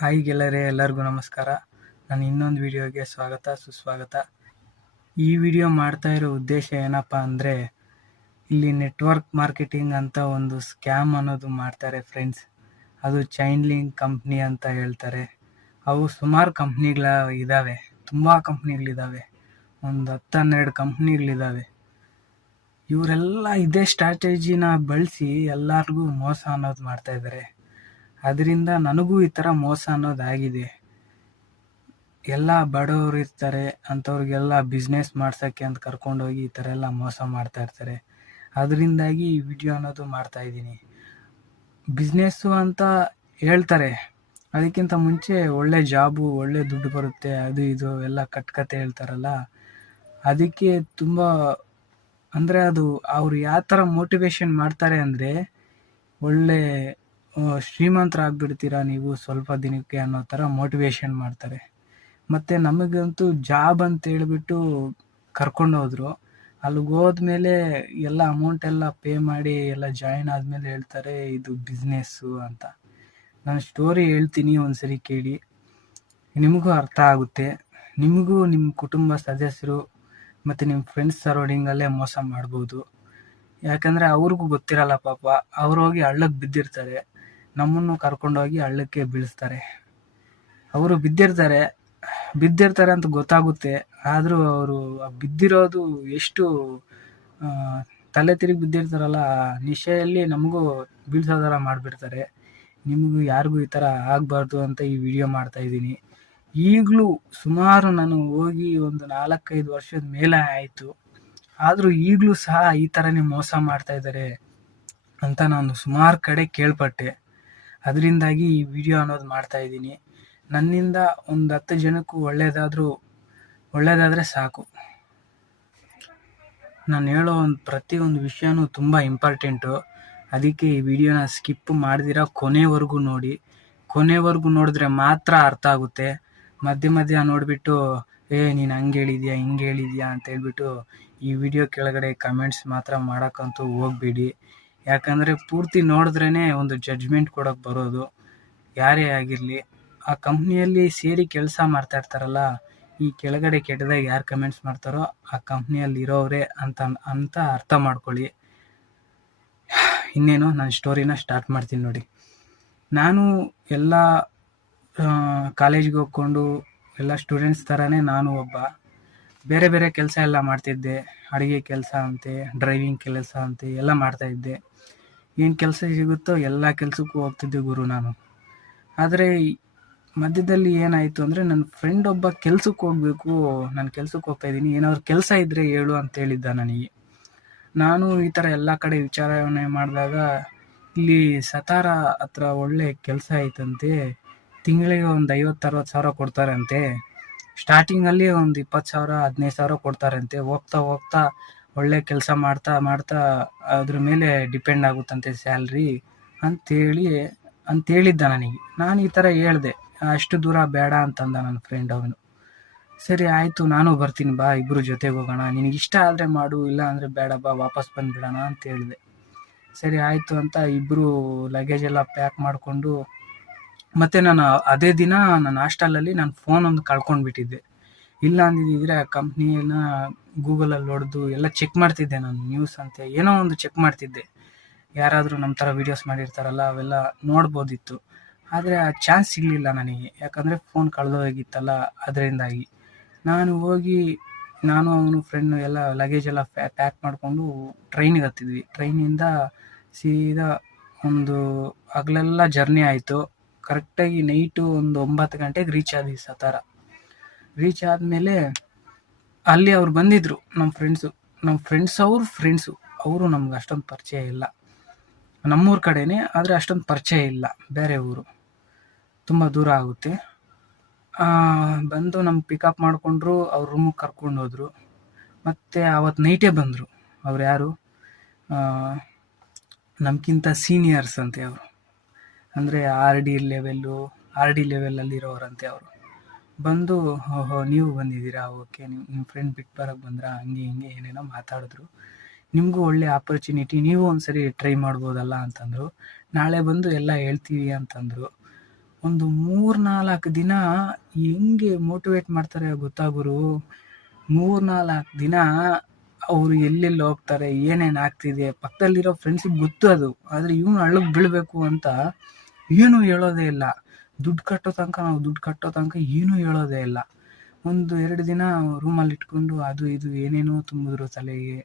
Hi ಗೆಳೆಯರೇ, ಎಲ್ಲರಿಗೂ ನಮಸ್ಕಾರ. ನಾನು ಇನ್ನೊಂದು ವಿಡಿಯೋಗೆ ಸ್ವಾಗತ ಸುಸ್ವಾಗತ. ಈ ವಿಡಿಯೋ ಮಾಡ್ತಾ ಇರೋ ಉದ್ದೇಶ ಏನಪ್ಪ ಅಂದರೆ, ಇಲ್ಲಿ ನೆಟ್ವರ್ಕ್ ಮಾರ್ಕೆಟಿಂಗ್ ಅಂತ ಒಂದು ಸ್ಕ್ಯಾಮ್ ಅನ್ನೋದು ಮಾಡ್ತಾರೆ ಫ್ರೆಂಡ್ಸ್. ಅದು ಚೈನ್ ಲಿಂಕ್ ಕಂಪ್ನಿ ಅಂತ ಹೇಳ್ತಾರೆ. ಅವು ಸುಮಾರು ಕಂಪ್ನಿಗಳ ಇದ್ದಾವೆ, ತುಂಬ ಕಂಪ್ನಿಗಳಿದ್ದಾವೆ, ಒಂದು 10-12 ಕಂಪ್ನಿಗಳಿದ್ದಾವೆ. ಇವರೆಲ್ಲ ಇದೇ ಸ್ಟ್ರಾಟಜಿನ ಬಳಸಿ ಎಲ್ಲರಿಗೂ ಮೋಸ ಅನ್ನೋದು ಮಾಡ್ತಾ ಇದ್ದಾರೆ. ಅದರಿಂದ ನನಗೂ ಈ ಥರ ಮೋಸ ಅನ್ನೋದಾಗಿದೆ. ಎಲ್ಲ ಬಡವರು ಇರ್ತಾರೆ, ಅಂಥವ್ರಿಗೆಲ್ಲ ಬಿಸ್ನೆಸ್ ಮಾಡ್ಸೋಕ್ಕೆ ಅಂತ ಕರ್ಕೊಂಡೋಗಿ ಈ ಥರ ಎಲ್ಲ ಮೋಸ ಮಾಡ್ತಾ ಇರ್ತಾರೆ. ಅದರಿಂದಾಗಿ ಈ ವಿಡಿಯೋ ಅನ್ನೋದು ಮಾಡ್ತಾ ಇದ್ದೀನಿ. ಬಿಸ್ನೆಸ್ಸು ಅಂತ ಹೇಳ್ತಾರೆ, ಅದಕ್ಕಿಂತ ಮುಂಚೆ ಒಳ್ಳೆ ಜಾಬು, ಒಳ್ಳೆ ದುಡ್ಡು ಬರುತ್ತೆ, ಅದು ಇದು ಎಲ್ಲ ಕತೆ ಹೇಳ್ತಾರಲ್ಲ. ಅದಕ್ಕೆ ತುಂಬ ಅಂದರೆ ಅದು ಅವ್ರು ಯಾವ ಥರ ಮೋಟಿವೇಶನ್ ಮಾಡ್ತಾರೆ ಅಂದರೆ, ಒಳ್ಳೆ ಶ್ರೀಮಂತರಾಗ್ಬಿಡ್ತೀರಾ ನೀವು ಸ್ವಲ್ಪ ದಿನಕ್ಕೆ ಅನ್ನೋ ಥರ ಮೋಟಿವೇಶನ್ ಮಾಡ್ತಾರೆ. ಮತ್ತು ನಮಗಂತೂ ಜಾಬ್ ಅಂತ ಹೇಳ್ಬಿಟ್ಟು ಕರ್ಕೊಂಡೋದ್ರು. ಅಲ್ಲಿಗೆ ಹೋದ್ಮೇಲೆ ಎಲ್ಲ ಅಮೌಂಟ್ ಎಲ್ಲ ಪೇ ಮಾಡಿ ಎಲ್ಲ ಜಾಯಿನ್ ಆದಮೇಲೆ ಹೇಳ್ತಾರೆ ಇದು ಬಿಸ್ನೆಸ್ಸು ಅಂತ. ನಾನು ಸ್ಟೋರಿ ಹೇಳ್ತೀನಿ, ಒಂದ್ಸರಿ ಕೇಳಿ, ನಿಮಗೂ ಅರ್ಥ ಆಗುತ್ತೆ. ನಿಮಗೂ ನಿಮ್ಮ ಕುಟುಂಬ ಸದಸ್ಯರು ಮತ್ತು ನಿಮ್ಮ ಫ್ರೆಂಡ್ಸ್ ಸರೌಂಡಿಂಗಲ್ಲೇ ಮೋಸ ಮಾಡ್ಬೋದು. ಯಾಕಂದರೆ ಅವ್ರಿಗೂ ಗೊತ್ತಿರಲ್ಲ ಪಾಪ, ಅವ್ರು ಹೋಗಿ ಹಳ್ಳಕ್ಕೆ ಬಿದ್ದಿರ್ತಾರೆ, ನಮ್ಮನ್ನು ಕರ್ಕೊಂಡೋಗಿ ಹಳ್ಳಕ್ಕೆ ಬೀಳಿಸ್ತಾರೆ. ಅವರು ಬಿದ್ದಿರ್ತಾರೆ ಅಂತ ಗೊತ್ತಾಗುತ್ತೆ, ಆದರೂ ಅವರು ಬಿದ್ದಿರೋದು ಎಷ್ಟು ತಲೆ ತಿರುಗಿ ಬಿದ್ದಿರ್ತಾರಲ್ಲ, ನಿಶೆಯಲ್ಲಿ ನಮಗೂ ಬೀಳ್ಸೋದರ ಮಾಡಿಬಿಡ್ತಾರೆ. ನಿಮಗೂ ಯಾರಿಗೂ ಈ ಥರ ಆಗಬಾರ್ದು ಅಂತ ಈ ವಿಡಿಯೋ ಮಾಡ್ತಾಯಿದ್ದೀನಿ. ಈಗಲೂ ಸುಮಾರು ನಾನು ಹೋಗಿ ಒಂದು 4-5 ವರ್ಷದ ಮೇಲೆ ಆಯಿತು, ಆದರೂ ಈಗಲೂ ಸಹ ಈ ಥರನೇ ಮೋಸ ಮಾಡ್ತಾ ಇದ್ದಾರೆ ಅಂತ ನಾನು ಸುಮಾರು ಕಡೆ ಕೇಳ್ಪಟ್ಟೆ. ಅದರಿಂದಾಗಿ ಈ ವಿಡಿಯೋ ಅನ್ನೋದು ಮಾಡ್ತಾಯಿದ್ದೀನಿ. ನನ್ನಿಂದ ಒಂದು 10 ಜನಕ್ಕೂ ಒಳ್ಳೆಯದಾದರೆ ಸಾಕು. ನಾನು ಹೇಳೋ ಪ್ರತಿಯೊಂದು ವಿಷಯನೂ ತುಂಬ ಇಂಪಾರ್ಟೆಂಟು. ಅದಕ್ಕೆ ಈ ವಿಡಿಯೋನ ಸ್ಕಿಪ್ ಮಾಡ್ದಿರ ಕೊನೆವರೆಗೂ ನೋಡಿ. ಕೊನೆವರೆಗೂ ನೋಡಿದ್ರೆ ಮಾತ್ರ ಅರ್ಥ ಆಗುತ್ತೆ. ಮಧ್ಯ ನೋಡಿಬಿಟ್ಟು ನೀನು ಹಂಗೆ ಹೇಳಿದ್ಯಾ ಹಿಂಗೆ ಹೇಳಿದ್ಯಾ ಅಂತ ಹೇಳ್ಬಿಟ್ಟು ಈ ವಿಡಿಯೋ ಕೆಳಗಡೆ ಕಮೆಂಟ್ಸ್ ಮಾತ್ರ ಮಾಡೋಕ್ಕಂತೂ ಹೋಗಬೇಡಿ. ಯಾಕಂದರೆ ಪೂರ್ತಿ ನೋಡಿದ್ರೇ ಒಂದು ಜಡ್ಜ್ಮೆಂಟ್ ಕೊಡೋಕ್ಕೆ ಬರೋದು. ಯಾರೇ ಆಗಿರಲಿ, ಆ ಕಂಪ್ನಿಯಲ್ಲಿ ಸೇರಿ ಕೆಲಸ ಮಾಡ್ತಾ ಇರ್ತಾರಲ್ಲ, ಈ ಕೆಳಗಡೆ ಕೆಟ್ಟದಾಗಿ ಯಾರು ಕಮೆಂಟ್ಸ್ ಮಾಡ್ತಾರೋ ಆ ಕಂಪ್ನಿಯಲ್ಲಿ ಇರೋರೇ ಅಂತ ಅರ್ಥ ಮಾಡ್ಕೊಳ್ಳಿ. ಇನ್ನೇನು, ನಾನು ಸ್ಟೋರಿನ ಸ್ಟಾರ್ಟ್ ಮಾಡ್ತೀನಿ ನೋಡಿ. ನಾನು ಎಲ್ಲ ಕಾಲೇಜ್ಗೆ ಹೋಗ್ಕೊಂಡು ಎಲ್ಲ ಸ್ಟೂಡೆಂಟ್ಸ್ ಥರನೇ ನಾನು ಒಬ್ಬ ಬೇರೆ ಬೇರೆ ಕೆಲಸ ಎಲ್ಲ ಮಾಡ್ತಿದ್ದೆ. ಅಡುಗೆ ಕೆಲಸ ಅಂತೆ, ಡ್ರೈವಿಂಗ್ ಕೆಲಸ ಅಂತೆ ಎಲ್ಲ ಮಾಡ್ತಾಯಿದ್ದೆ. ಏನು ಕೆಲಸ ಸಿಗುತ್ತೋ ಎಲ್ಲ ಕೆಲಸಕ್ಕೂ ಹೋಗ್ತಿದ್ದೆ ಗುರು ನಾನು. ಆದರೆ ಮಧ್ಯದಲ್ಲಿ ಏನಾಯಿತು ಅಂದರೆ, ನನ್ನ ಫ್ರೆಂಡ್ ಒಬ್ಬ ಕೆಲ್ಸಕ್ಕೆ ಹೋಗಬೇಕು, ನಾನು ಕೆಲ್ಸಕ್ಕೆ ಹೋಗ್ತಾಯಿದ್ದೀನಿ, ಏನಾದ್ರು ಕೆಲಸ ಇದ್ದರೆ ಹೇಳು ಅಂತ ಹೇಳಿದ್ದ ನನಗೆ. ನಾನು ಈ ಥರ ಎಲ್ಲ ಕಡೆ ವಿಚಾರಣೆ ಮಾಡಿದಾಗ ಇಲ್ಲಿ ಸತಾರ ಹತ್ರ ಒಳ್ಳೆ ಕೆಲಸ ಐತಂತೆ. ತಿಂಗಳಿಗೆ ಒಂದು 50-60 ಸಾವಿರ ಕೊಡ್ತಾರಂತೆ. ಸ್ಟಾರ್ಟಿಂಗಲ್ಲಿ ಒಂದು 20,000 15,000 ಕೊಡ್ತಾರಂತೆ. ಹೋಗ್ತಾ ಒಳ್ಳೆ ಕೆಲಸ ಮಾಡ್ತಾ ಅದ್ರ ಮೇಲೆ ಡಿಪೆಂಡ್ ಆಗುತ್ತಂತೆ ಸ್ಯಾಲ್ರಿ ಅಂತೇಳಿದ್ದ ನನಗೆ. ನಾನು ಈ ಥರ ಹೇಳಿದೆ, ಅಷ್ಟು ದೂರ ಬೇಡ ಅಂತಂದ ನನ್ನ ಫ್ರೆಂಡ್ ಅವನು. ಸರಿ ಆಯಿತು, ನಾನು ಬರ್ತೀನಿ ಬಾ, ಇಬ್ಬರು ಜೊತೆಗೆ ಹೋಗೋಣ, ನಿನಗಿಷ್ಟ ಆದರೆ ಮಾಡು, ಇಲ್ಲ ಅಂದರೆ ಬೇಡ ಬಾ, ವಾಪಸ್ ಬಂದುಬಿಡೋಣ ಅಂತ ಹೇಳಿದೆ. ಸರಿ ಆಯಿತು ಅಂತ ಇಬ್ಬರು ಲಗೇಜ್ ಎಲ್ಲ ಪ್ಯಾಕ್ ಮಾಡಿಕೊಂಡು, ಮತ್ತು ನಾನು ಅದೇ ದಿನ ನನ್ನ ಹಾಸ್ಟೆಲಲ್ಲಿ ನಾನು ಫೋನ್ ಒಂದು ಕಳ್ಕೊಂಡ್ಬಿಟ್ಟಿದ್ದೆ. ಇಲ್ಲ ಅಂದಿದ್ದರೆ ಆ ಕಂಪ್ನಿನ ಗೂಗಲಲ್ಲಿ ಹೊಡೆದು ಎಲ್ಲ ಚೆಕ್ ಮಾಡ್ತಿದ್ದೆ ನಾನು, ನ್ಯೂಸ್ ಅಂತ ಏನೋ ಒಂದು ಚೆಕ್ ಮಾಡ್ತಿದ್ದೆ. ಯಾರಾದರೂ ನಮ್ಮ ಥರ ವೀಡಿಯೋಸ್ ಮಾಡಿರ್ತಾರಲ್ಲ ಅವೆಲ್ಲ ನೋಡ್ಬೋದಿತ್ತು. ಆದರೆ ಆ ಚಾನ್ಸ್ ಸಿಗಲಿಲ್ಲ ನನಗೆ, ಯಾಕಂದರೆ ಫೋನ್ ಕಳೆದೋಗಿತ್ತಲ್ಲ. ಅದರಿಂದಾಗಿ ನಾನು ಅವನು ಫ್ರೆಂಡು ಎಲ್ಲ ಲಗೇಜ್ ಎಲ್ಲ ಪ್ಯಾಕ್ ಮಾಡಿಕೊಂಡು ಟ್ರೈನಿಗೆ ಹತ್ತಿದ್ವಿ. ಟ್ರೈನಿಂದ ಸೀದಾ ಒಂದು ಹಗಲೆಲ್ಲ ಜರ್ನಿ ಆಯಿತು. ಕರೆಕ್ಟಾಗಿ ನೈಟು ಒಂದು 9 ಗಂಟೆಗೆ ರೀಚ್ ಆದ್ವಿ ಸತಾರ. ರೀಚ್ ಆದಮೇಲೆ ಅಲ್ಲಿ ಅವ್ರು ಬಂದಿದ್ದರು, ನಮ್ಮ ಫ್ರೆಂಡ್ಸು. ಅವರು ನಮ್ಗೆ ಅಷ್ಟೊಂದು ಪರಿಚಯ ಇಲ್ಲ, ನಮ್ಮೂರ ಕಡೆನೇ, ಆದರೆ ಅಷ್ಟೊಂದು ಪರಿಚಯ ಇಲ್ಲ, ಬೇರೆ ಊರು, ತುಂಬ ದೂರ ಆಗುತ್ತೆ. ಬಂದು ನಮ್ಗೆ ಪಿಕಪ್ ಮಾಡಿಕೊಂಡ್ರು, ಅವ್ರ ರೂಮಿಗೆ ಕರ್ಕೊಂಡು ಹೋದರು. ಮತ್ತು ಆವತ್ತು ನೈಟೇ ಬಂದರು. ಅವ್ರು ಯಾರು, ನಮಗಿಂತ ಸೀನಿಯರ್ಸ್ ಅಂತೆ ಅವರು, ಅಂದರೆ ಆರ್ ಡಿ ಲೆವೆಲಲ್ಲಿರೋರಂತೆ ಅವರು. ಬಂದು, ಓಹೋ ನೀವು ಬಂದಿದ್ದೀರಾ, ಓಕೆ, ನಿಮ್ಮ ಫ್ರೆಂಡ್ ಬಿಟ್ಟು ಬರೋಕ್ಕೆ ಬಂದ್ರಾ, ಹಂಗೆ ಏನೇನೋ ಮಾತಾಡಿದ್ರು. ನಿಮಗೂ ಒಳ್ಳೆ ಆಪರ್ಚುನಿಟಿ, ನೀವು ಒಂದ್ಸರಿ ಟ್ರೈ ಮಾಡ್ಬೋದಲ್ಲ ಅಂತಂದರು. ನಾಳೆ ಬಂದು ಎಲ್ಲ ಹೇಳ್ತೀವಿ ಅಂತಂದರು. ಒಂದು 3-4 ದಿನ ಹೆಂಗೆ ಮೋಟಿವೇಟ್ ಮಾಡ್ತಾರೆ ಗೊತ್ತಾ ಗುರು. 3-4 ದಿನ ಅವರು ಎಲ್ಲೆಲ್ಲಿ ಹೋಗ್ತಾರೆ, ಏನೇನು ಆಗ್ತಿದೆ, ಪಕ್ಕದಲ್ಲಿರೋ ಫ್ರೆಂಡ್ಸಿಗೆ ಗೊತ್ತು ಅದು. ಆದರೆ ಇವನು ಹಳ್ಳಕ್ಕೆ ಬೀಳಬೇಕು ಅಂತ ಏನೂ ಹೇಳೋದೇ ಇಲ್ಲ. ದುಡ್ಡು ಕಟ್ಟೋ ತನಕ ಏನೂ ಹೇಳೋದೇ ಇಲ್ಲ. 1-2 ದಿನ ರೂಮಲ್ಲಿ ಇಟ್ಕೊಂಡು ಅದು ಇದು ಏನೇನೋ ತುಂಬಿದ್ರು ತಲೆಗೆ.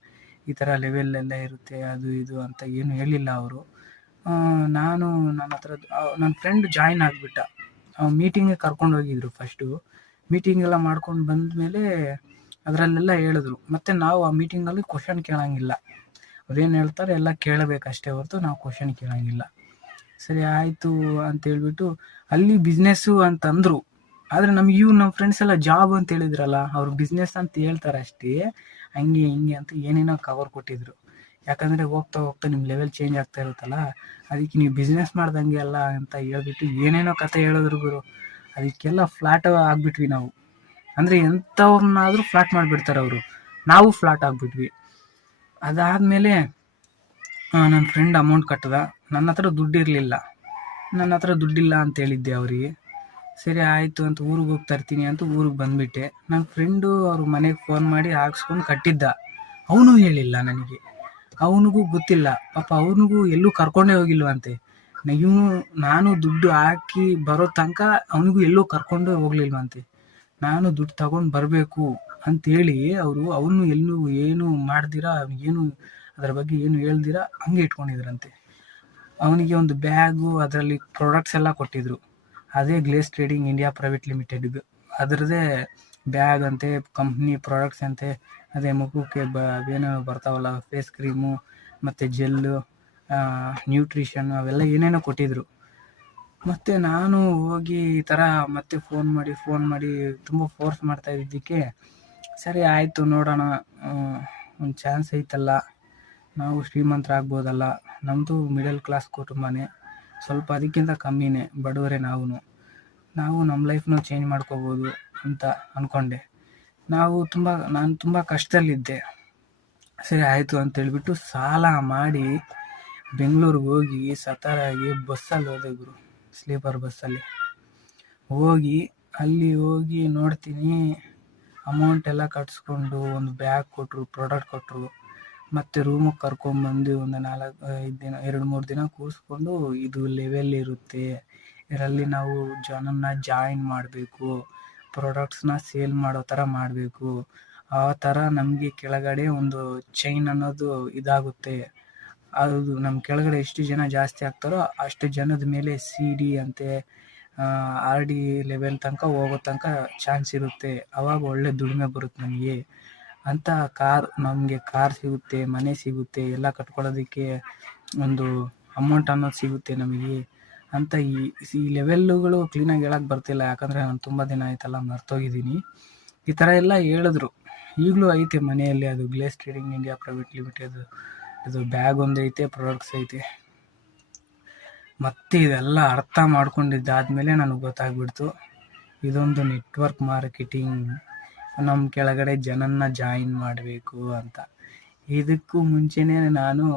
ಈ ಥರ ಲೆವೆಲ್ಲೆಲ್ಲ ಇರುತ್ತೆ ಅದು ಇದು ಅಂತ ಏನು ಹೇಳಿಲ್ಲ ಅವರು. ನಾನು ನನ್ನ ಫ್ರೆಂಡ್ ಜಾಯಿನ್ ಆಗಿಬಿಟ್ಟ. ಮೀಟಿಂಗಿಗೆ ಕರ್ಕೊಂಡು ಹೋಗಿದ್ರು ಫಸ್ಟು. ಮೀಟಿಂಗ್ ಎಲ್ಲ ಮಾಡ್ಕೊಂಡು ಬಂದಮೇಲೆ ಅದರಲ್ಲೆಲ್ಲ ಹೇಳಿದ್ರು. ಮತ್ತು ನಾವು ಆ ಮೀಟಿಂಗಲ್ಲಿ ಕ್ವಶನ್ ಕೇಳೋಂಗಿಲ್ಲ. ಅವ್ರೇನು ಹೇಳ್ತಾರೆ ಎಲ್ಲ ಕೇಳಬೇಕಷ್ಟೇ ಹೊರತು ನಾವು ಕ್ವಶನ್ ಕೇಳೋಂಗಿಲ್ಲ. ಸರಿ ಆಯಿತು ಅಂತೇಳ್ಬಿಟ್ಟು ಅಲ್ಲಿ ಬಿಸ್ನೆಸ್ಸು ಅಂತಂದರು. ಆದರೆ ನಮ್ಮ ಫ್ರೆಂಡ್ಸ್ ಎಲ್ಲ ಜಾಬ್ ಅಂತ ಹೇಳಿದ್ರಲ್ಲ, ಅವ್ರು ಬಿಸ್ನೆಸ್ ಅಂತ ಹೇಳ್ತಾರೆ ಅಷ್ಟೇ. ಹಂಗೆ ಹಿಂಗೆ ಅಂತ ಏನೇನೋ ಕವರ್ ಕೊಟ್ಟಿದ್ರು. ಯಾಕಂದರೆ ಹೋಗ್ತಾ ಹೋಗ್ತಾ ನಿಮ್ಮ ಲೆವೆಲ್ ಚೇಂಜ್ ಆಗ್ತಾ ಇರುತ್ತಲ್ಲ, ಅದಕ್ಕೆ ನೀವು ಬಿಸ್ನೆಸ್ ಮಾಡ್ದಂಗೆ ಅಲ್ಲ ಅಂತ ಹೇಳ್ಬಿಟ್ಟು ಏನೇನೋ ಕತೆ ಹೇಳಿದ್ರು ಗುರು. ಅದಕ್ಕೆಲ್ಲ ಫ್ಲಾಟ್ ಆಗಿಬಿಟ್ವಿ ನಾವು. ಅಂದರೆ ಎಂಥವ್ರನ್ನಾದರೂ ಫ್ಲಾಟ್ ಮಾಡಿಬಿಡ್ತಾರೆ ಅವರು. ನಾವು ಫ್ಲಾಟ್ ಆಗಿಬಿಟ್ವಿ. ಅದಾದಮೇಲೆ ನನ್ನ ಫ್ರೆಂಡ್ ಅಮೌಂಟ್ ಕಟ್ಟದ. ನನ್ನ ಹತ್ರ ದುಡ್ಡಿಲ್ಲ ಅಂತ ಹೇಳಿದ್ದೆ ಅವರಿಗೆ. ಸರಿ ಆಯಿತು ಅಂತ ಊರಿಗೆ ಹೋಗಿ ತರ್ತೀನಿ ಅಂತ ಊರಿಗೆ ಬಂದುಬಿಟ್ಟೆ. ನನ್ನ ಫ್ರೆಂಡು ಅವ್ರ ಮನೆಗೆ ಫೋನ್ ಮಾಡಿ ಹಾಕ್ಸ್ಕೊಂಡು ಕಟ್ಟಿದ್ದ. ಅವನು ಹೇಳಿಲ್ಲ ನನಗೆ. ಅವನಿಗೂ ಗೊತ್ತಿಲ್ಲ ಪಾಪ. ಅವನಿಗೂ ಎಲ್ಲೂ ಕರ್ಕೊಂಡೇ ಹೋಗಿಲ್ವಂತೆ. ನಾನು ದುಡ್ಡು ಹಾಕಿ ಬರೋ ತನಕ ಅವನಿಗೂ ಎಲ್ಲೂ ಕರ್ಕೊಂಡು ಹೋಗ್ಲಿಲ್ವಂತೆ. ನಾನು ದುಡ್ಡು ತಗೊಂಡು ಬರಬೇಕು ಅಂತೇಳಿ ಅವನು ಎಲ್ಲೂ ಏನು ಮಾಡ್ದಿರ, ಏನು ಅದರ ಬಗ್ಗೆ ಏನು ಹೇಳ್ದಿರ ಹಂಗೆ ಇಟ್ಕೊಂಡಿದ್ರಂತೆ. ಅವನಿಗೆ ಒಂದು ಬ್ಯಾಗು, ಅದರಲ್ಲಿ ಪ್ರಾಡಕ್ಟ್ಸ್ ಎಲ್ಲ ಕೊಟ್ಟಿದ್ರು. ಅದೇ glaze trading India private limited ಅದರದ್ದೇ ಬ್ಯಾಗ್ ಅಂತೆ, ಕಂಪ್ನಿ ಪ್ರಾಡಕ್ಟ್ಸ್ ಅಂತೆ. ಅದೇ ಮುಖಕ್ಕೆ ಏನೋ ಬರ್ತಾವಲ್ಲ, ಫೇಸ್ ಕ್ರೀಮು ಮತ್ತು ಜೆಲ್ಲು, ನ್ಯೂಟ್ರಿಷನ್, ಅವೆಲ್ಲ ಏನೇನೋ ಕೊಟ್ಟಿದ್ರು. ಮತ್ತು ನಾನು ಹೋಗಿ ಈ ಥರ ಮತ್ತೆ ಫೋನ್ ಮಾಡಿ ತುಂಬ ಫೋರ್ಸ್ ಮಾಡ್ತಾ ಇದ್ದಿದ್ದಕ್ಕೆ ಸರಿ ಆಯಿತು ನೋಡೋಣ, ಒಂದು ಚಾನ್ಸ್ ಐತಲ್ಲ, ನಾವು ಶ್ರೀಮಂತರಾಗ್ಬೋದಲ್ಲ. ನಮ್ಮದು ಮಿಡಲ್ ಕ್ಲಾಸ್ ಕುಟುಂಬನೇ, ಸ್ವಲ್ಪ ಅದಕ್ಕಿಂತ ಕಮ್ಮಿನೇ, ಬಡವರೇ ನಾವು ನಮ್ಮ ಲೈಫ್ನ ಚೇಂಜ್ ಮಾಡ್ಕೋಬೋದು ಅಂತ ಅಂದ್ಕೊಂಡೆ. ನಾನು ತುಂಬ ಕಷ್ಟದಲ್ಲಿದ್ದೆ. ಸರಿ ಆಯಿತು ಅಂತೇಳ್ಬಿಟ್ಟು ಸಾಲ ಮಾಡಿ ಬೆಂಗಳೂರಿಗೆ ಹೋಗಿ ಸತಾರಾಗಿ ಬಸ್ಸಲ್ಲಿ ಹೋದೆ ಗುರು. ಸ್ಲೀಪರ್ ಬಸ್ಸಲ್ಲಿ ಹೋಗಿ ನೋಡ್ತೀನಿ, ಅಮೌಂಟ್ ಎಲ್ಲ ಕಟ್ಸ್ಕೊಂಡು ಒಂದು ಬ್ಯಾಗ್ ಕೊಟ್ಟರು, ಪ್ರಾಡಕ್ಟ್ ಕೊಟ್ಟರು. ಮತ್ತು ರೂಮಿಗೆ ಕರ್ಕೊಂಬಂದು ಒಂದು 2-3 ದಿನ ಕೂರಿಸ್ಕೊಂಡು, ಇದು ಲೆವೆಲ್ ಇರುತ್ತೆ, ಇದರಲ್ಲಿ ನಾವು ಜನನ್ನ ಜಾಯಿನ್ ಮಾಡಬೇಕು, ಪ್ರಾಡಕ್ಟ್ಸ್ನ ಸೇಲ್ ಮಾಡೋ ಥರ ಮಾಡಬೇಕು. ಆ ಥರ ನಮಗೆ ಕೆಳಗಡೆ ಒಂದು ಚೈನ್ ಅನ್ನೋದು ಇದಾಗುತ್ತೆ. ಅದು ನಮ್ಮ ಕೆಳಗಡೆ ಎಷ್ಟು ಜನ ಜಾಸ್ತಿ ಆಗ್ತಾರೋ ಅಷ್ಟು ಜನದ ಮೇಲೆ CD ಅಂತೆ, RD ಲೆವೆಲ್ ತನಕ ಹೋಗೋ ತನಕ ಚಾನ್ಸ್ ಇರುತ್ತೆ. ಆವಾಗ ಒಳ್ಳೆ ದುಡಿಮೆ ಬರುತ್ತೆ ನಮಗೆ ಅಂತ. ನಮಗೆ ಕಾರ್ ಸಿಗುತ್ತೆ, ಮನೆ ಸಿಗುತ್ತೆ, ಎಲ್ಲ ಕಟ್ಕೊಳ್ಳೋದಕ್ಕೆ ಒಂದು ಅಮೌಂಟ್ ಅನ್ನೋದು ಸಿಗುತ್ತೆ ನಮಗೆ ಅಂತ. ಈ ಲೆವೆಲ್ಲುಗಳು ಕ್ಲೀನಾಗಿ ಹೇಳಕ್ಕೆ ಬರ್ತಿಲ್ಲ, ಯಾಕಂದರೆ ನಾನು ತುಂಬ ದಿನ ಆಯ್ತಲ್ಲ, ಮರ್ತೋಗಿದ್ದೀನಿ. ಈ ಥರ ಎಲ್ಲ ಹೇಳಿದ್ರು. ಈಗಲೂ ಐತೆ ಮನೆಯಲ್ಲಿ ಅದು glaze trading India private limited ಇದು ಬ್ಯಾಗ್ ಒಂದೈತೆ, ಪ್ರಾಡಕ್ಟ್ಸ್ ಐತೆ. ಮತ್ತು ಇದೆಲ್ಲ ಅರ್ಥ ಮಾಡ್ಕೊಂಡಿದ್ದಾದಮೇಲೆ ನನಗೆ ಗೊತ್ತಾಗ್ಬಿಡ್ತು, ಇದೊಂದು ನೆಟ್ವರ್ಕ್ ಮಾರ್ಕೆಟಿಂಗ್, ನಮ್ಮ ಕೆಳಗಡೆ ಜನನ್ನ ಜಾಯಿನ್ ಮಾಡಬೇಕು ಅಂತ. ಇದಕ್ಕೂ ಮುಂಚೆನೇ ನಾನು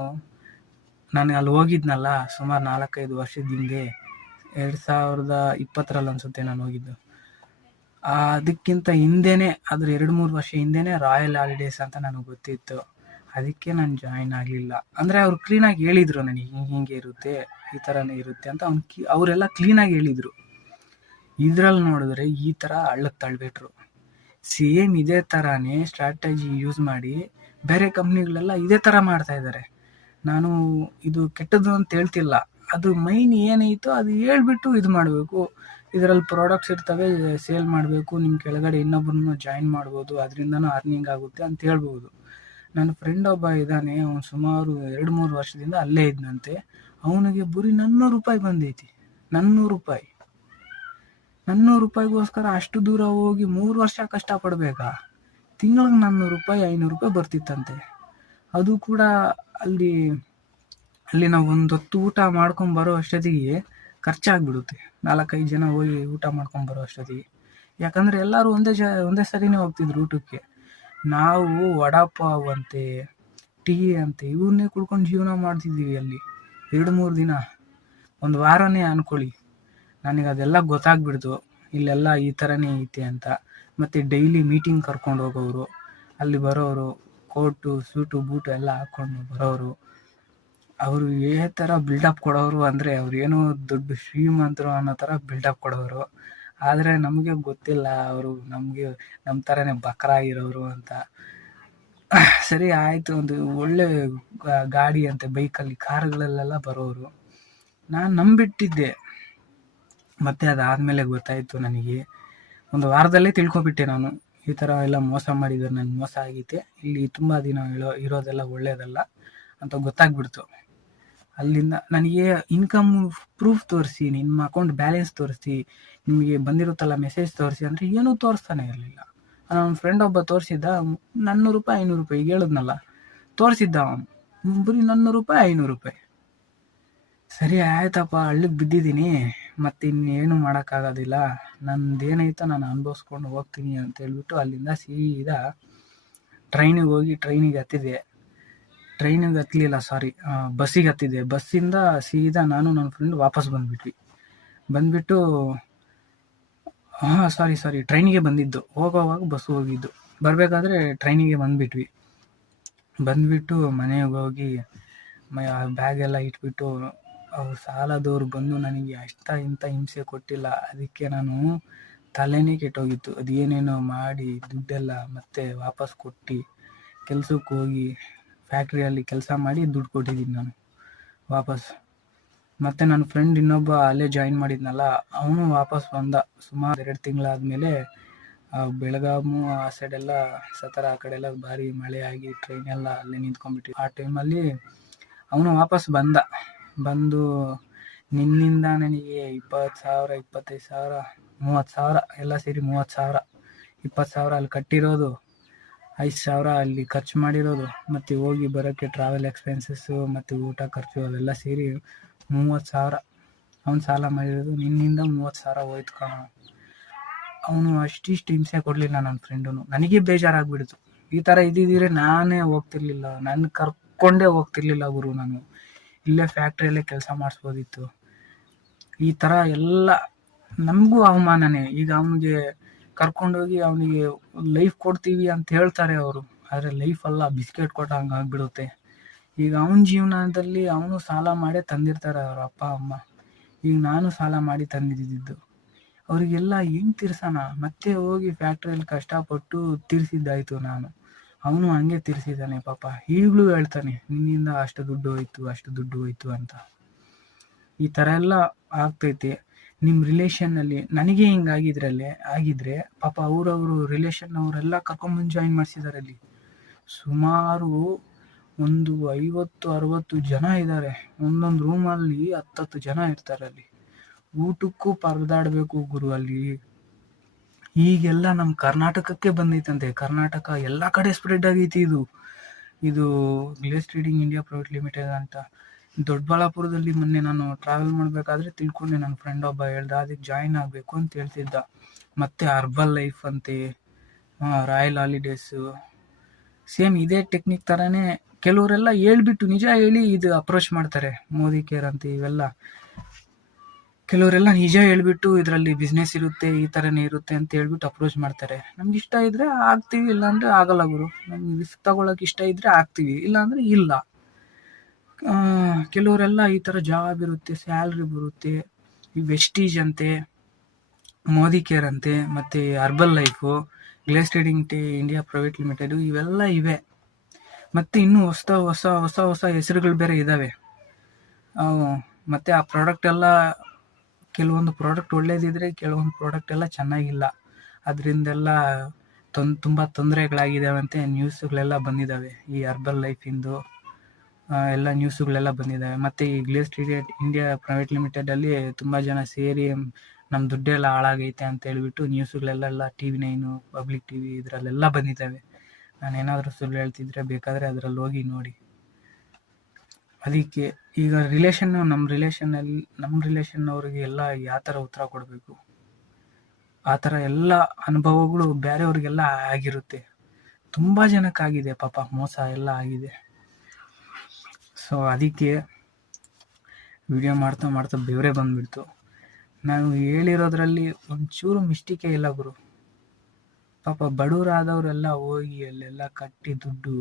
ಅಲ್ಲಿ ಹೋಗಿದ್ನಲ್ಲ, ಸುಮಾರು 4-5 ವರ್ಷದ ಹಿಂದೆ, 2020 ಅನಿಸುತ್ತೆ ನಾನು ಹೋಗಿದ್ದು. ಅದಕ್ಕಿಂತ ಹಿಂದೆನೇ, ಅದ್ರ 2-3 ವರ್ಷ ಹಿಂದೆನೇ ರಾಯಲ್ ಹಾಲಿಡೇಸ್ ಅಂತ ನನಗೆ ಗೊತ್ತಿತ್ತು. ಅದಕ್ಕೆ ನಾನು ಜಾಯಿನ್ ಆಗಲಿಲ್ಲ. ಅಂದರೆ ಅವ್ರು ಕ್ಲೀನಾಗಿ ಹೇಳಿದರು ನನಗೆ, ಹಿಂಗೆ ಇರುತ್ತೆ, ಈ ಥರನೇ ಇರುತ್ತೆ ಅಂತ. ಅವರೆಲ್ಲ ಕ್ಲೀನಾಗಿ ಹೇಳಿದರು. ಇದರಲ್ಲಿ ನೋಡಿದ್ರೆ ಈ ಥರ ಹಳ್ಳಕ್ಕೆ ತಳ್ಳಿಬಿಟ್ರು. ಸೇಮ್ ಇದೇ ಥರನೇ ಸ್ಟ್ರಾಟಜಿ ಯೂಸ್ ಮಾಡಿ ಬೇರೆ ಕಂಪ್ನಿಗಳೆಲ್ಲ ಇದೇ ಥರ ಮಾಡ್ತಾಯಿದ್ದಾರೆ. ನಾನು ಇದು ಕೆಟ್ಟದ್ದು ಅಂತ ಹೇಳ್ತಿಲ್ಲ, ಅದು ಮೈನ್ ಏನೈತೋ ಅದು ಹೇಳ್ಬಿಟ್ಟು ಇದು ಮಾಡಬೇಕು. ಇದರಲ್ಲಿ ಪ್ರಾಡಕ್ಟ್ಸ್ ಇರ್ತವೆ, ಸೇಲ್ ಮಾಡಬೇಕು, ನಿಮ್ಮ ಕೆಳಗಡೆ ಇನ್ನೊಬ್ಬರನ್ನು ಜಾಯಿನ್ ಮಾಡ್ಬೋದು, ಅದರಿಂದನೂ ಅರ್ನಿಂಗ್ ಆಗುತ್ತೆ ಅಂತ ಹೇಳ್ಬೋದು. ನನ್ನ ಫ್ರೆಂಡ್ ಒಬ್ಬ ಇದ್ದಾನೆ, ಅವನು ಸುಮಾರು 2-3 ವರ್ಷದಿಂದ ಅಲ್ಲೇ ಇದ್ದಂತೆ. ಅವನಿಗೆ ಬರೀ 400 ರೂಪಾಯಿ ಬಂದೈತಿ. 400 ರೂಪಾಯಿಗೋಸ್ಕರ ಅಷ್ಟು ದೂರ ಹೋಗಿ 3 ವರ್ಷ ಕಷ್ಟಪಡಬೇಕಾ? ತಿಂಗಳಿಗೆ 400 ರೂಪಾಯಿ 500 ರೂಪಾಯಿ ಬರ್ತಿತ್ತಂತೆ. ಅದು ಕೂಡ ಅಲ್ಲಿ ನಾವು ಒಂದು ಹೊತ್ತು ಊಟ ಮಾಡ್ಕೊಂಬರೋ ಅಷ್ಟೊತ್ತಿಗೆ ಖರ್ಚಾಗ್ಬಿಡುತ್ತೆ. 4-5 ಜನ ಹೋಗಿ ಊಟ ಮಾಡ್ಕೊಂಬರೋ ಅಷ್ಟೊತ್ತಿಗೆ. ಯಾಕಂದರೆ ಎಲ್ಲರೂ ಒಂದೇ ಸರಿನೇ ಹೋಗ್ತಿದ್ರು ಊಟಕ್ಕೆ. ನಾವು ವಡಾಪಾವ್ ಅಂತೆ, ಟೀ ಅಂತೆ, ಇವನ್ನೇ ಕುಡ್ಕೊಂಡು ಜೀವನ ಮಾಡ್ತಿದ್ದೀವಿ ಅಲ್ಲಿ 2-3 ದಿನ, ಒಂದು ವಾರನೇ ಅಂದ್ಕೊಳ್ಳಿ. ನನಗೆ ಅದೆಲ್ಲ ಗೊತ್ತಾಗ್ಬಿಡ್ತು, ಇಲ್ಲೆಲ್ಲ ಈ ಥರನೇ ಐತೆ ಅಂತ. ಮತ್ತು ಡೈಲಿ ಮೀಟಿಂಗ್ ಕರ್ಕೊಂಡು ಹೋಗೋರು, ಅಲ್ಲಿ ಬರೋರು, ಕೋಟು ಸೂಟು ಬೂಟು ಎಲ್ಲ ಹಾಕ್ಕೊಂಡು ಬರೋರು. ಅವರು ಥರ ಬಿಲ್ಡಪ್ ಕೊಡೋರು ಅಂದರೆ ಅವ್ರು ಏನೋ ದೊಡ್ಡ ಶ್ರೀಮಂತರು ಅನ್ನೋ ಥರ ಬಿಲ್ಡಪ್ ಕೊಡೋರು. ಆದರೆ ನಮಗೆ ಗೊತ್ತಿಲ್ಲ ಅವರು ನಮ್ಮ ಥರನೇ ಬಕ್ರ ಇರೋರು ಅಂತ. ಸರಿ ಆಯಿತು, ಒಂದು ಒಳ್ಳೆ ಗಾಡಿ ಅಂತೆ, ಬೈಕಲ್ಲಿ, ಕಾರುಗಳಲ್ಲೆಲ್ಲ ಬರೋರು. ನಾನು ನಂಬಿಟ್ಟಿದ್ದೆ. ಮತ್ತೆ ಅದಾದಮೇಲೆ ಗೊತ್ತಾಯಿತು ನನಗೆ, ಒಂದು ವಾರದಲ್ಲೇ ತಿಳ್ಕೊಬಿಟ್ಟೆ ನಾನು, ಈ ಥರ ಎಲ್ಲ ಮೋಸ ಮಾಡಿದ್ದಾರೆ, ನನಗೆ ಮೋಸ ಆಗೈತೆ, ಇಲ್ಲಿ ತುಂಬ ದಿನ ಇರೋದೆಲ್ಲ ಒಳ್ಳೆಯದಲ್ಲ ಅಂತ ಗೊತ್ತಾಗ್ಬಿಡ್ತು. ಅಲ್ಲಿಂದ ನನಗೆ ಇನ್ಕಮ್ ಪ್ರೂಫ್ ತೋರಿಸಿ, ನಿಮ್ಮ ಅಕೌಂಟ್ ಬ್ಯಾಲೆನ್ಸ್ ತೋರಿಸಿ, ನಿಮಗೆ ಬಂದಿರುತ್ತಲ್ಲ ಮೆಸೇಜ್ ತೋರಿಸಿ ಅಂದರೆ ಏನೂ ತೋರಿಸ್ತಾನೆ ಇರಲಿಲ್ಲ. ನನ್ನ ಫ್ರೆಂಡ್ ಒಬ್ಬ ತೋರಿಸಿದ್ದ, 400 ರೂಪಾಯಿ 500 ರೂಪಾಯಿ, ಈಗ ಹೇಳಿದ್ನಲ್ಲ, ತೋರಿಸಿದ್ದ ಅವನು, ಬರೀ 400 ರೂಪಾಯಿ 500 ರೂಪಾಯಿ. ಸರಿ ಆಯ್ತಪ್ಪ, ಹಳ್ಳಿಗೆ ಬಿದ್ದಿದ್ದೀನಿ, ಮತ್ತೆ ಇನ್ನೇನು ಮಾಡೋಕ್ಕಾಗೋದಿಲ್ಲ, ನಂದೇನೈತೋ ನಾನು ಅನುಭವಿಸ್ಕೊಂಡು ಹೋಗ್ತೀನಿ ಅಂತ ಹೇಳ್ಬಿಟ್ಟು ಅಲ್ಲಿಂದ ಸೀದಾ ಟ್ರೈನಿಗೆ ಹೋಗಿ ಟ್ರೈನಿಗೆ ಹತ್ತಿದೆ. ಟ್ರೈನಿಗೆ ಹತ್ತಲಿಲ್ಲ, ಬಸ್ಸಿಗೆ ಹತ್ತಿದೆ. ಬಸ್ಸಿಂದ ಸೀದಾ ನಾನು ನನ್ನ ಫ್ರೆಂಡ್ ವಾಪಸ್ ಬಂದ್ಬಿಟ್ಟು ಟ್ರೈನಿಗೆ ಬಂದಿದ್ದು. ಹೋಗೋವಾಗ ಬಸ್ಸು ಹೋಗಿದ್ದು, ಬರಬೇಕಾದ್ರೆ ಟ್ರೈನಿಗೆ ಬಂದ್ಬಿಟ್ಟು ಮನೆಗೆ ಹೋಗಿ ಬ್ಯಾಗ್ ಎಲ್ಲ ಇಟ್ಬಿಟ್ಟು, ಅವ್ರು ಸಾಲದವ್ರು ಬಂದು ನನಗೆ ಇಂಥ ಹಿಂಸೆ ಕೊಟ್ಟಿಲ್ಲ. ಅದಕ್ಕೆ ನಾನು ತಲೆನೇ ಕೆಟ್ಟೋಗಿತ್ತು. ಅದೇನೇನೋ ಮಾಡಿ ದುಡ್ಡೆಲ್ಲ ಮತ್ತೆ ವಾಪಸ್ ಕೊಟ್ಟು ಕೆಲ್ಸಕ್ಕೆ ಹೋಗಿ ಫ್ಯಾಕ್ಟ್ರಿಯಲ್ಲಿ ಕೆಲಸ ಮಾಡಿ ದುಡ್ಡು ಕೊಟ್ಟಿದ್ದೀನಿ ನಾನು ವಾಪಸ್. ಮತ್ತು ನನ್ನ ಫ್ರೆಂಡ್ ಇನ್ನೊಬ್ಬ ಅಲ್ಲೇ ಜಾಯಿನ್ ಮಾಡಿದ್ನಲ್ಲ, ಅವನು ವಾಪಸ್ ಬಂದ. ಸುಮಾರು 2 ತಿಂಗಳಾದಮೇಲೆ ಬೆಳಗಾಮು ಆ ಸೈಡೆಲ್ಲ ಸತರ ಆ ಕಡೆ ಎಲ್ಲ ಭಾರಿ ಮಳೆ ಆಗಿ ಟ್ರೈನ್ ಎಲ್ಲ ಅಲ್ಲೇ ನಿಂತ್ಕೊಂಡ್ಬಿಟ್ಟು, ಆ ಟೈಮಲ್ಲಿ ಅವನು ವಾಪಸ್ ಬಂದು ನಿನ್ನಿಂದ ನನಗೆ 20,000 25,000 30,000 ಎಲ್ಲ ಸೇರಿ 30,000 20,000 ಅಲ್ಲಿ ಕಟ್ಟಿರೋದು, 5,000 ಅಲ್ಲಿ ಖರ್ಚು ಮಾಡಿರೋದು, ಮತ್ತು ಹೋಗಿ ಬರೋಕ್ಕೆ ಟ್ರಾವೆಲ್ ಎಕ್ಸ್ಪೆನ್ಸಸ್ಸು ಮತ್ತು ಊಟ ಖರ್ಚು ಅವೆಲ್ಲ ಸೇರಿ 30,000 ಅವ್ನು ಸಾಲ ಮಾಡಿರೋದು. ನಿನ್ನಿಂದ 30,000 ಹೋಯ್ತು ಕಣ. ಅವನು ಅಷ್ಟಿಷ್ಟು ಹಿಂಸೆ ಕೊಡಲಿಲ್ಲ ನನ್ನ ಫ್ರೆಂಡು. ನನಗೆ ಬೇಜಾರಾಗ್ಬಿಡ್ತು. ಈ ಥರ ಇದ್ದಿದ್ದರೆ ನಾನೇ ಹೋಗ್ತಿರ್ಲಿಲ್ಲ, ನನ್ನ ಕರ್ಕೊಂಡೇ ಹೋಗ್ತಿರ್ಲಿಲ್ಲ ಗುರು. ನಾನು ಇಲ್ಲೇ ಫ್ಯಾಕ್ಟ್ರಿಯಲ್ಲೇ ಕೆಲಸ ಮಾಡಿಸ್ಬೋದಿತ್ತು. ಈ ಥರ ಎಲ್ಲ ನಮಗೂ ಅವಮಾನನೇ. ಈಗ ಅವನಿಗೆ ಕರ್ಕೊಂಡೋಗಿ ಅವನಿಗೆ ಲೈಫ್ ಕೊಡ್ತೀವಿ ಅಂತ ಹೇಳ್ತಾರೆ ಅವರು, ಆದರೆ ಲೈಫ್ ಅಲ್ಲ, ಬಿಸ್ಕೆಟ್ ಕೊಟ್ಟ ಹಂಗೆ ಆಗಿಬಿಡುತ್ತೆ. ಈಗ ಅವನ ಜೀವನದಲ್ಲಿ ಅವನು ಸಾಲ ಮಾಡೇ ತಂದಿರ್ತಾರೆ ಅವ್ರ ಅಪ್ಪ ಅಮ್ಮ. ಈಗ ನಾನು ಸಾಲ ಮಾಡಿ ತಂದಿದ್ದು, ಅವರಿಗೆಲ್ಲ ಹೆಂಗೆ ತೀರ್ಸೋಣ? ಮತ್ತೆ ಹೋಗಿ ಫ್ಯಾಕ್ಟ್ರಿಯಲ್ಲಿ ಕಷ್ಟಪಟ್ಟು ತೀರಿಸಿದ್ದಾಯಿತು ನಾನು. ಅವನು ಹಂಗೆ ತೀರಿಸಿದ್ದಾನೆ ಪಾಪ. ಈಗಲೂ ಹೇಳ್ತಾನೆ, ನಿನ್ನಿಂದ ಅಷ್ಟು ದುಡ್ಡು ಹೋಯ್ತು ಅಂತ. ಈ ಥರ ಎಲ್ಲ ಆಗ್ತೈತೆ ನಿಮ್ಮ ರಿಲೇಷನ್ನಲ್ಲಿ. ನನಗೆ ಆಗಿದ್ರೆ ಪಾಪ ಅವರವರು ರಿಲೇಷನ್ ಅವರೆಲ್ಲ ಕರ್ಕೊಂಬಂದು ಜಾಯಿನ್ ಮಾಡಿಸಿದ್ದಾರೆ. ಅಲ್ಲಿ ಸುಮಾರು ಒಂದು 50-60 ಜನ ಇದ್ದಾರೆ. ಒಂದೊಂದು ರೂಮಲ್ಲಿ 10 ಜನ ಇರ್ತಾರೆ. ಅಲ್ಲಿ ಊಟಕ್ಕೂ ಪರದಾಡಬೇಕು ಗುರು. ಅಲ್ಲಿ ಈಗೆಲ್ಲ ನಮ್ಮ ಕರ್ನಾಟಕಕ್ಕೆ ಬಂದೈತಂತೆ. ಕರ್ನಾಟಕ ಎಲ್ಲ ಕಡೆ ಸ್ಪ್ರೆಡ್ ಆಗೈತಿ. ಇದು glaze trading India private limited ಅಂತ ದೊಡ್ಡಬಳ್ಳಾಪುರದಲ್ಲಿ ಮೊನ್ನೆ ನಾನು ಟ್ರಾವೆಲ್ ಮಾಡಬೇಕಾದ್ರೆ ತಿಳ್ಕೊಂಡೆ. ನನ್ನ ಫ್ರೆಂಡ್ ಒಬ್ಬ ಹೇಳ್ದ, ಅದಕ್ಕೆ ಜಾಯಿನ್ ಆಗಬೇಕು ಅಂತ ಹೇಳ್ತಿದ್ದ. ಮತ್ತು ಅರ್ಬಲ್ ಲೈಫ್ ಅಂತೆ, ರಾಯಲ್ ಹಾಲಿಡೇಸು, ಸೇಮ್ ಇದೇ ಟೆಕ್ನಿಕ್ ಥರನೇ ಕೆಲವರೆಲ್ಲ ಹೇಳ್ಬಿಟ್ಟು ನಿಜ ಹೇಳಿ ಇದು ಅಪ್ರೋಚ್ ಮಾಡ್ತಾರೆ. ಮೋದಿ ಕೇರ್ ಅಂತ ಇವೆಲ್ಲ ಕೆಲವರೆಲ್ಲ ನಿಜ ಹೇಳ್ಬಿಟ್ಟು ಇದರಲ್ಲಿ ಬಿಸ್ನೆಸ್ ಇರುತ್ತೆ, ಈ ಥರನೇ ಇರುತ್ತೆ ಅಂತ ಹೇಳ್ಬಿಟ್ಟು ಅಪ್ರೋಚ್ ಮಾಡ್ತಾರೆ. ನಮ್ಗೆ ಇಷ್ಟ ಇದ್ದರೆ ಆಗ್ತೀವಿ, ಇಲ್ಲಾಂದರೆ ಆಗಲ್ಲ ಗುರು. ನಮ್ಗೆ ರಿಸ್ಕ್ ತಗೊಳಕ್ಕೆ ಇಷ್ಟ ಇದ್ದರೆ ಆಗ್ತೀವಿ, ಇಲ್ಲಾಂದರೆ ಇಲ್ಲ. ಕೆಲವರೆಲ್ಲ ಈ ಥರ ಜಾಬ್ ಇರುತ್ತೆ, ಸ್ಯಾಲ್ರಿ ಬರುತ್ತೆ, ಈ ವೆಸ್ಟೀಜ್ ಅಂತೆ, ಮೋದಿ ಕೇರ್ ಅಂತೆ, ಮತ್ತು herbal life, glaze trading India private limited, ಇವೆಲ್ಲ ಇವೆ. ಮತ್ತು ಇನ್ನೂ ಹೊಸ ಹೆಸರುಗಳು ಬೇರೆ ಇದ್ದಾವೆ. ಮತ್ತು ಆ ಪ್ರಾಡಕ್ಟ್ ಎಲ್ಲ ಕೆಲವೊಂದು ಪ್ರಾಡಕ್ಟ್ ಒಳ್ಳೇದಿದ್ರೆ ಕೆಲವೊಂದು ಪ್ರಾಡಕ್ಟ್ ಎಲ್ಲ ಚೆನ್ನಾಗಿಲ್ಲ. ಅದರಿಂದೆಲ್ಲ ತುಂಬ ತೊಂದರೆಗಳಾಗಿದ್ದಾವೆ ಅಂತ ನ್ಯೂಸ್ಗಳೆಲ್ಲ ಬಂದಿದ್ದಾವೆ. ಈ ಅರ್ಬಲ್ ಲೈಫಿಂದು ಎಲ್ಲ ನ್ಯೂಸ್ಗಳೆಲ್ಲ ಬಂದಿದ್ದಾವೆ. ಮತ್ತು ಈ ಗ್ಲೇಸ್ ಟ್ರೇಡಿಂಗ್ ಇಂಡಿಯಾ ಪ್ರೈವೇಟ್ ಲಿಮಿಟೆಡಲ್ಲಿ ತುಂಬ ಜನ ಸೇರಿ ನಮ್ಮ ದುಡ್ಡೆಲ್ಲ ಹಾಳಾಗೈತೆ ಅಂತ ಹೇಳ್ಬಿಟ್ಟು ನ್ಯೂಸ್ಗಳೆಲ್ಲ TV9, ಪಬ್ಲಿಕ್ TV ಇದರಲ್ಲೆಲ್ಲ ಬಂದಿದ್ದಾವೆ. ನಾನೇನಾದರೂ ಸುಳ್ಳು ಹೇಳ್ತಿದ್ರೆ ಬೇಕಾದರೆ ಅದರಲ್ಲಿ ಹೋಗಿ ನೋಡಿ. ಅದಕ್ಕೆ ಈಗ ನಮ್ಮ ರಿಲೇಷನ್ನವ್ರಿಗೆ ಎಲ್ಲ ಯಾವ ಥರ ಉತ್ತರ ಕೊಡಬೇಕು, ಆ ಥರ ಎಲ್ಲ ಅನುಭವಗಳು ಬೇರೆಯವ್ರಿಗೆಲ್ಲ ಆಗಿರುತ್ತೆ. ತುಂಬ ಜನಕ್ಕಾಗಿದೆ ಪಾಪ, ಮೋಸ ಎಲ್ಲ ಆಗಿದೆ. ಸೊ ಅದಕ್ಕೆ ವಿಡಿಯೋ ಮಾಡ್ತಾ ಬೆವರೇ ಬಂದುಬಿಡ್ತು. ನಾನು ಹೇಳಿರೋದ್ರಲ್ಲಿ ಒಂಚೂರು ಮಿಸ್ಟೇಕೇ ಇಲ್ಲ ಗುರು. ಪಾಪ ಬಡವರಾದವರೆಲ್ಲ ಹೋಗಿ ಅಲ್ಲೆಲ್ಲ ಕಟ್ಟಿ ದುಡ್ಡು,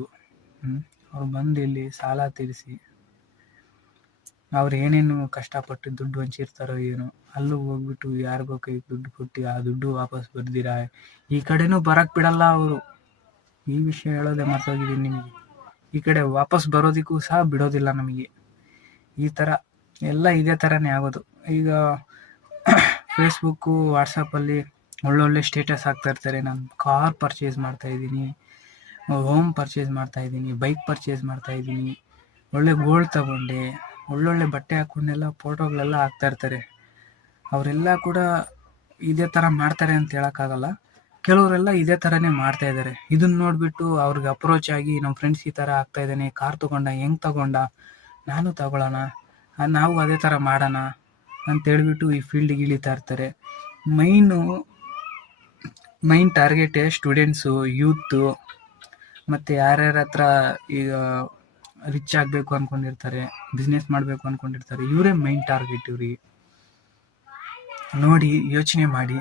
ಅವ್ರು ಬಂದು ಇಲ್ಲಿ ಸಾಲ ತೀರಿಸಿ ಅವ್ರು ಏನೇನು ಕಷ್ಟಪಟ್ಟು ದುಡ್ಡು ಹಂಚಿರ್ತಾರೋ ಏನೋ, ಅಲ್ಲೂ ಹೋಗ್ಬಿಟ್ಟು ಯಾರಿಗೋ ಕೈ ದುಡ್ಡು ಕೊಟ್ಟು ಆ ದುಡ್ಡು ವಾಪಸ್ ಬರ್ದಿರಾ ಈ ಕಡೆನೂ ಬರಕ್ ಬಿಡಲ್ಲ ಅವರು. ಈ ವಿಷಯ ಹೇಳೋದೇ ಮರ್ತೋಗಿದ್ದೀನಿ ನಿಮಗೆ. ಈ ಕಡೆ ವಾಪಸ್ ಬರೋದಕ್ಕೂ ಸಹ ಬಿಡೋದಿಲ್ಲ ನಮಗೆ. ಈ ಥರ ಎಲ್ಲ ಇದೇ ಥರನೇ ಆಗೋದು. ಈಗ ಫೇಸ್ಬುಕ್ಕು, ವಾಟ್ಸಪ್ಪಲ್ಲಿ ಒಳ್ಳೊಳ್ಳೆ ಸ್ಟೇಟಸ್ ಹಾಕ್ತಾ ಇರ್ತಾರೆ. ನಾನು ಕಾರ್ ಪರ್ಚೇಸ್ ಮಾಡ್ತಾ ಇದ್ದೀನಿ, ಹೋಮ್ ಪರ್ಚೇಸ್ ಮಾಡ್ತಾ ಇದ್ದೀನಿ, ಬೈಕ್ ಪರ್ಚೇಸ್ ಮಾಡ್ತಾ ಇದ್ದೀನಿ, ಒಳ್ಳೆ ಗೋಲ್ಡ್ ತಗೊಂಡೆ, ಒಳ್ಳೊಳ್ಳೆ ಬಟ್ಟೆ ಹಾಕೊಂಡೆಲ್ಲ ಫೋಟೋಗಳೆಲ್ಲ ಹಾಕ್ತಾ ಇರ್ತಾರೆ. ಅವರೆಲ್ಲ ಕೂಡ ಇದೇ ಥರ ಮಾಡ್ತಾರೆ ಅಂತ ಹೇಳೋಕ್ಕಾಗಲ್ಲ. ಕೆಲವರೆಲ್ಲ ಇದೇ ಥರನೇ ಮಾಡ್ತಾ ಇದ್ದಾರೆ. ಇದನ್ನ ನೋಡಿಬಿಟ್ಟು ಅವ್ರಿಗೆ ಅಪ್ರೋಚ್ ಆಗಿ ನಮ್ಮ ಫ್ರೆಂಡ್ಸ್ ಈ ಥರ ಆಗ್ತಾ ಇದ್ದಾನೆ, ಕಾರ್ ತೊಗೊಂಡ, ಹೆಂಗೆ ತಗೊಂಡ, ನಾನು ತಗೊಳ್ಳೋಣ, ನಾವು ಅದೇ ಥರ ಮಾಡೋಣ ಅಂತ ಹೇಳ್ಬಿಟ್ಟು ಈ ಫೀಲ್ಡಿಗೆ ಇಳಿತಾ ಇರ್ತಾರೆ. ಮೈನ್ ಟಾರ್ಗೆಟೇ ಸ್ಟೂಡೆಂಟ್ಸು, ಯೂತು, ಮತ್ತು ಯಾರ್ಯಾರ ಹತ್ರ ಈಗ ರಿಚ್ ಆಗಬೇಕು ಅಂದ್ಕೊಂಡಿರ್ತಾರೆ, ಬಿಸ್ನೆಸ್ ಮಾಡಬೇಕು ಅಂದ್ಕೊಂಡಿರ್ತಾರೆ, ಇವರೇ ಮೈನ್ ಟಾರ್ಗೆಟ್ ಇವ್ರಿಗೆ. ನೋಡಿ ಯೋಚನೆ ಮಾಡಿ.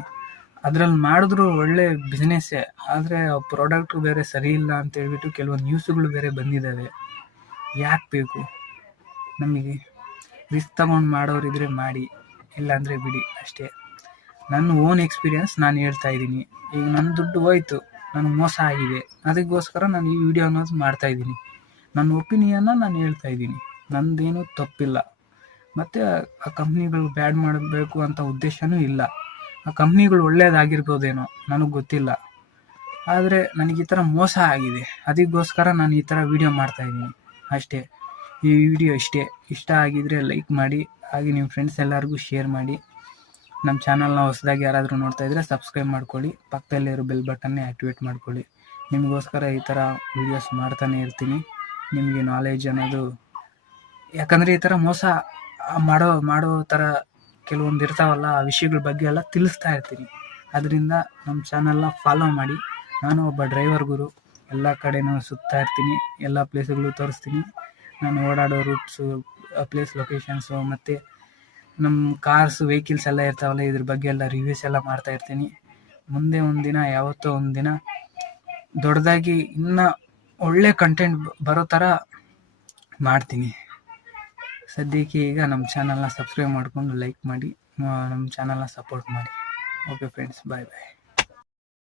ಅದ್ರಲ್ಲಿ ಮಾಡಿದ್ರು ಒಳ್ಳೆ ಬಿಸ್ನೆಸ್ಸೇ, ಆದರೆ ಪ್ರಾಡಕ್ಟು ಬೇರೆ ಸರಿ ಇಲ್ಲ ಅಂತ ಹೇಳ್ಬಿಟ್ಟು ಕೆಲವೊಂದು ನ್ಯೂಸ್ಗಳು ಬೇರೆ ಬಂದಿದ್ದಾವೆ. ಯಾಕೆ ಬೇಕು ನಮಗೆ? ರಿಸ್ಕ್ ತಗೊಂಡು ಮಾಡೋರಿದ್ರೆ ಮಾಡಿ, ಇಲ್ಲಾಂದರೆ ಬಿಡಿ ಅಷ್ಟೇ. ನನ್ನ ಓನ್ ಎಕ್ಸ್ಪೀರಿಯನ್ಸ್ ನಾನು ಹೇಳ್ತಾ ಇದ್ದೀನಿ. ಈಗ ನನ್ನ ದುಡ್ಡು ಹೋಯ್ತು, ನನಗೆ ಮೋಸ ಆಗಿದೆ, ಅದಕ್ಕೋಸ್ಕರ ನಾನು ಈ ವಿಡಿಯೋ ಅನ್ನೋದು ಮಾಡ್ತಾಯಿದ್ದೀನಿ. ನನ್ನ ಒಪಿನಿಯನ್ನ ನಾನು ಹೇಳ್ತಾ ಇದ್ದೀನಿ, ನಂದೇನು ತಪ್ಪಿಲ್ಲ. ಮತ್ತು ಆ ಕಂಪ್ನಿಗಳು ಬ್ಯಾಡ್ ಮಾಡಬೇಕು ಅಂತ ಉದ್ದೇಶನೂ ಇಲ್ಲ. ಆ ಕಂಪ್ನಿಗಳು ಒಳ್ಳೇದಾಗಿರ್ಬೋದೇನೋ, ನನಗೆ ಗೊತ್ತಿಲ್ಲ. ಆದರೆ ನನಗೆ ಈ ಥರ ಮೋಸ ಆಗಿದೆ, ಅದಕ್ಕೋಸ್ಕರ ನಾನು ಈ ಥರ ವಿಡಿಯೋ ಮಾಡ್ತಾಯಿದ್ದೀನಿ ಅಷ್ಟೇ. ಈ ವಿಡಿಯೋ ಇಷ್ಟ ಆಗಿದರೆ ಲೈಕ್ ಮಾಡಿ, ಹಾಗೆ ನಿಮ್ಮ ಫ್ರೆಂಡ್ಸ್ ಎಲ್ಲರಿಗೂ ಶೇರ್ ಮಾಡಿ. ನಮ್ಮ ಚಾನಲ್ನ ಹೊಸದಾಗಿ ಯಾರಾದರೂ ನೋಡ್ತಾ ಇದ್ದರೆ ಸಬ್ಸ್ಕ್ರೈಬ್ ಮಾಡ್ಕೊಳ್ಳಿ, ಪಕ್ಕದಲ್ಲಿರೋ ಬೆಲ್ ಬಟನ್ನೇ ಆ್ಯಕ್ಟಿವೇಟ್ ಮಾಡ್ಕೊಳ್ಳಿ. ನಿಮಗೋಸ್ಕರ ಈ ಥರ ವೀಡಿಯೋಸ್ ಮಾಡ್ತಾನೆ ಇರ್ತೀನಿ. ನಿಮಗೆ ನಾಲೆಜ್ ಅನ್ನೋದು, ಯಾಕಂದರೆ ಈ ಥರ ಮೋಸ ಮಾಡೋ ಥರ ಕೆಲವೊಂದು ಇರ್ತಾವಲ್ಲ, ಆ ವಿಷಯಗಳ ಬಗ್ಗೆ ಎಲ್ಲ ತಿಳಿಸ್ತಾ ಇರ್ತೀನಿ. ಅದರಿಂದ ನಮ್ಮ ಚಾನಲ್ನ ಫಾಲೋ ಮಾಡಿ. ನಾನು ಒಬ್ಬ ಡ್ರೈವರ್ ಗುರು, ಎಲ್ಲ ಕಡೆನೂ ಸುತ್ತಾ ಇರ್ತೀನಿ, ಎಲ್ಲ ಪ್ಲೇಸ್ಗಳು ತೋರಿಸ್ತೀನಿ. ನಾನು ಓಡಾಡೋ ರೂಟ್ಸು, ಪ್ಲೇಸ್ ಲೊಕೇಶನ್ಸು, ಮತ್ತು ನಮ್ಮ ಕಾರ್ಸು, ವೆಹಿಕಲ್ಸ್ ಎಲ್ಲ ಇರ್ತಾವಲ್ಲ, ಇದ್ರ ಬಗ್ಗೆ ಎಲ್ಲ ರಿವ್ಯೂಸ್ ಎಲ್ಲ ಮಾಡ್ತಾ ಇರ್ತೀನಿ. ಮುಂದೆ ಒಂದಿನ, ಯಾವತ್ತೋ ಒಂದಿನ ದೊಡ್ಡದಾಗಿ ಇನ್ನೂ ಒಳ್ಳೆ ಕಂಟೆಂಟ್ ಬರೋ ಥರ ಮಾಡ್ತೀನಿ. ಸದ್ಯಕ್ಕೆ ಈಗ ನಮ್ಮ ಚಾನಲ್ನ ಸಬ್ಸ್ಕ್ರೈಬ್ ಮಾಡಿಕೊಂಡು ಲೈಕ್ ಮಾಡಿ, ನಮ್ಮ ಚಾನಲ್ನ ಸಪೋರ್ಟ್ ಮಾಡಿ. ಓಕೆ ಫ್ರೆಂಡ್ಸ್, ಬಾಯ್ ಬಾಯ್.